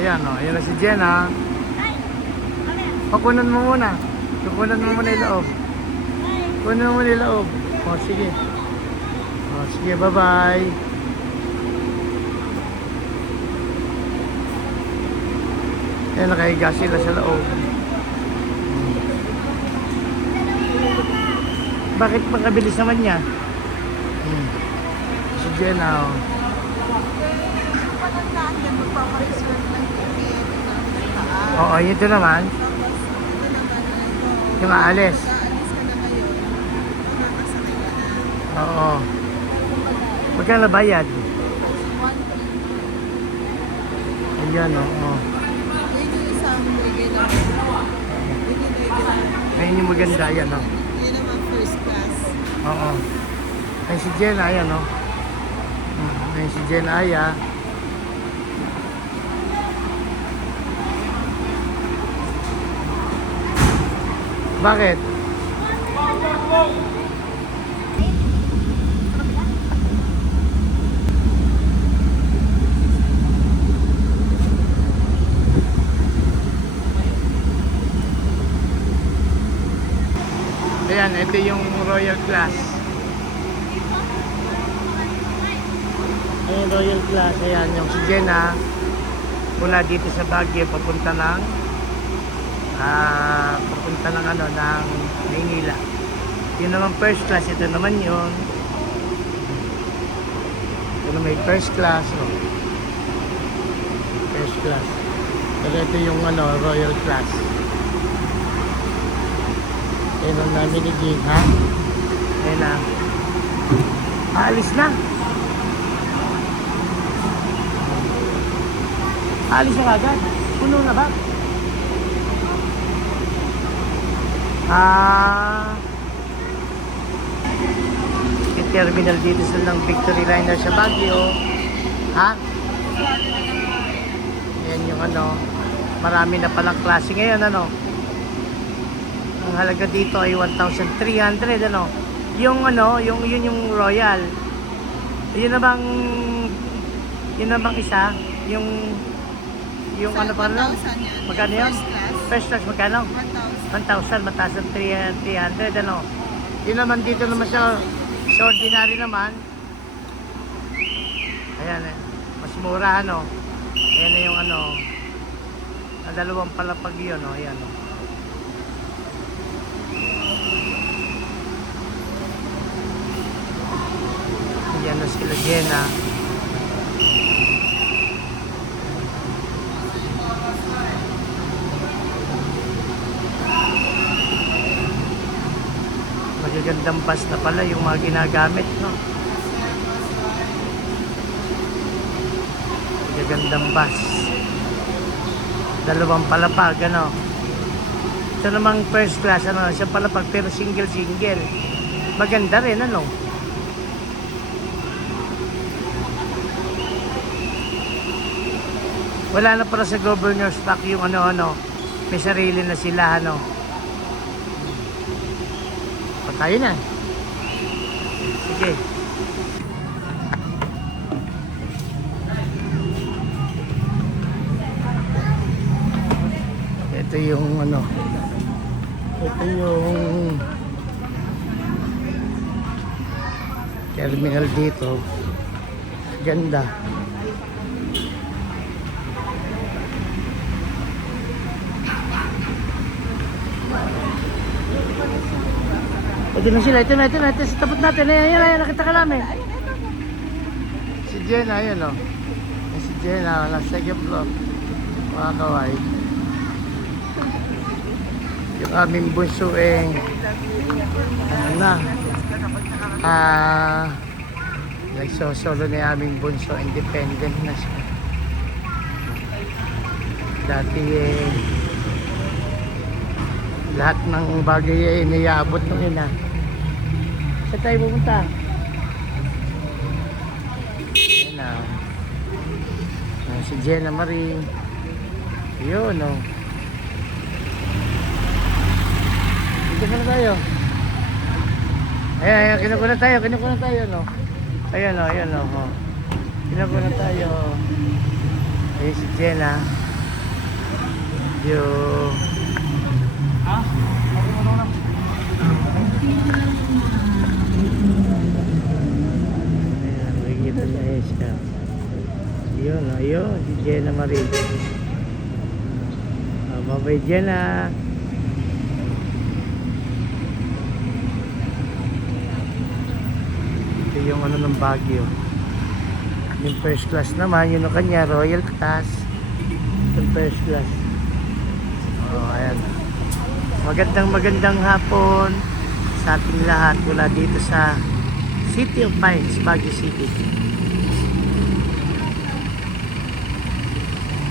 Ayan o, ayan na si Jenna. Kukunan mo muna. Kukunan mo muna yung loob. Kukunan mo muna yung loob. O, sige. O, sige, bye-bye. Ayan, nakahiga sila sa loob. Bakit magkabilis naman niya? Si Jenna, o. Oo, ito naman. Yung aalis. Oo. Magkano bayad? Ayan, oo. Ayun yung maganda, ayan, o. Yan naman first class. Oo. Ay si Jenna, ayan, o. Ay si Jenna, ayan. Bakit? Ayan, ito yung royal class. Ayan, royal class. Ayan, yung si Jenna. Mula dito sa Baguio, papunta ng ano, ng Maynila. Yun naman first class. Ito naman yun. Ito na may first class. Oh. First class. Pero ito yung ano, royal class. Ayan ang namin ni Jing, ha? Ayan na. Alis na. Alis na agad. Puno na ba? Yung terminal dito sa ng Victory Liner sa Baguio. Ha? Ayan yung ano. Marami na palang klase ngayon, ano? Ang halaga dito ay 1,300, ano? Yung ano, yun yung Royal. Yun na bang isa? Yung ano pa lang? Magkano yun? First class magkano? 1,000, mataas ng 300, ano? Yun naman dito naman sa ordinary naman. Ayan, mas mura, ano? Ayan na yung ano, na dalawang palapag yun, oh. Ayan, oh. Ayan na sila Jenna. Magagandang bus na pala yung mga ginagamit, no? Magagandang bus. Dalawang palapag, ano? Ito namang first class, ano? Isang palapag pero single. Maganda rin, ano? Wala na para sa governor's stock yung ano. May sarili na sila, ano? Tayo na. Sige. Ito yung ano. Ito yung terminal dito. Ganda. Ito na sila, ito na, sa tapat natin, ayan, nakita ka namin. Si Jenna, ayan o. Si Jenna, nasa second floor. Mga kaway. Yung aming bunso ano na, nagsosolo na yung aming bunso, independent na siya. Dati lahat ng bagay ay iniabot ng ina. Saan tayo pupunta? Ayan na. Si Jenna Marie. Yun, o. Dito na tayo. Ayan, kinukunan tayo, no? Ayan, o. Kinukunan tayo. Ayan si Jenna. Yung... Ayan, nakikita niya eh siya. Yun, ayun, si Jenna Marie. Bye-bye, Jenna. Ito yung ano ng Baguio. Yung first class naman, yun ang kanya, Royal Class. Yung first class. Oh, ayan. Magandang hapon sa ating lahat mula dito sa City of Pines, Baguio City.